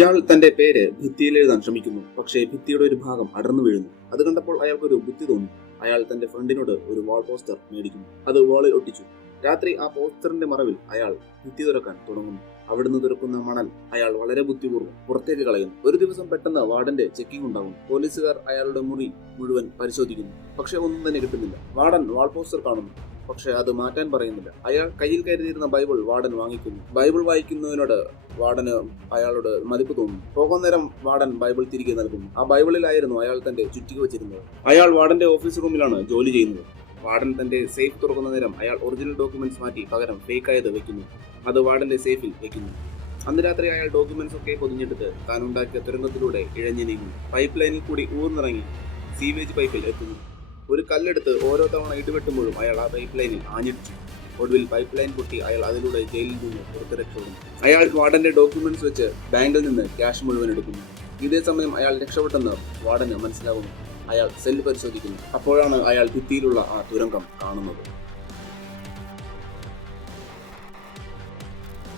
ഇയാൾ തന്റെ പേര് ഭിത്തിയിൽ എഴുതാൻ ശ്രമിക്കുന്നു. പക്ഷേ ഭിത്തിയുടെ ഒരു ഭാഗം അടർന്നു വീഴുന്നു. അത് കണ്ടപ്പോൾ അയാൾക്കൊരു ബുദ്ധി തോന്നി. അയാൾ തന്റെ ഫ്രണ്ടിനോട് ഒരു വാൾ പോസ്റ്റർ മേടിക്കുന്നു. അത് വാളിൽ ഒട്ടിച്ചു. രാത്രി ആ പോസ്റ്ററിന്റെ മറവിൽ അയാൾ ഭിത്തി തുറക്കാൻ തുടങ്ങുന്നു. അവിടുന്ന് തുറക്കുന്ന മണൽ അയാൾ വളരെ ബുദ്ധിപൂർവ്വം പുറത്തേക്ക് കളയുന്നു. ഒരു ദിവസം പെട്ടെന്ന് വാർഡന്റെ ചെക്കിംഗ് ഉണ്ടാകും. പോലീസുകാർ അയാളുടെ മുറി മുഴുവൻ പരിശോധിക്കുന്നു. പക്ഷെ ഒന്നും തന്നെ കിട്ടുന്നില്ല. വാർഡൻ വാൾ പോസ്റ്റർ കാണുന്നു. പക്ഷെ അത് മാറ്റാൻ പറയുന്നില്ല. അയാൾ കയ്യിൽ കരുതിയിരുന്ന ബൈബിൾ വാർഡൻ വാങ്ങിക്കുന്നു. ബൈബിൾ വായിക്കുന്നതിനോട് വാർഡന് അയാളോട് മതിപ്പ് തോന്നുന്നു. പോകുന്ന നേരം വാർഡൻ ബൈബിൾ തിരികെ നൽകുന്നു. ആ ബൈബിളിലായിരുന്നു അയാൾ തന്റെ ചുറ്റിക വെച്ചിരുന്നത്. അയാൾ വാർഡന്റെ ഓഫീസ് റൂമിലാണ് ജോലി ചെയ്യുന്നത്. വാർഡൻ തന്റെ സേഫ് തുറക്കുന്ന നേരം അയാൾ ഒറിജിനൽ ഡോക്യുമെന്റ്സ് മാറ്റി പകരം ഫേക്കായത് വെക്കുന്നു. അത് വാർഡന്റെ സേഫിൽ വെക്കുന്നു. അന്ന് രാത്രി അയാൾ ഡോക്യുമെന്റ്സ് ഒക്കെ പൊതിഞ്ഞെടുത്ത് താൻ ഉണ്ടാക്കിയ തുരങ്കത്തിലൂടെ ഇഴഞ്ഞു നീങ്ങുന്നു. പൈപ്പ് ലൈനിൽ കൂടി ഊർന്നിറങ്ങി സീവേജ് പൈപ്പിൽ എത്തുന്നു. ഒരു കല്ലെടുത്ത് ഓരോ തവണ ഇടിവെട്ടുമ്പോഴും അയാൾ ആ പൈപ്പ് ലൈനിൽ ആഞ്ഞടിച്ചു. ഒടുവിൽ പൈപ്പ് ലൈൻ പൊട്ടി അയാൾ അതിലൂടെ ജയിലിൽ നിന്ന് പുറത്ത് രക്ഷപ്പെടുന്നു. അയാൾ വാർഡന്റെ ഡോക്യുമെന്റ്സ് വെച്ച് ബാങ്കിൽ നിന്ന് ക്യാഷ് മുഴുവൻ എടുക്കുന്നു. ഇതേ സമയം അയാൾ രക്ഷപ്പെട്ടെന്ന് വാർഡന് മനസ്സിലാകുന്നു. അയാൾ സെല്ല് പരിശോധിക്കുന്നു. അപ്പോഴാണ് അയാൾ ഭിത്തിയിലുള്ള ആ തുരങ്കം കാണുന്നത്.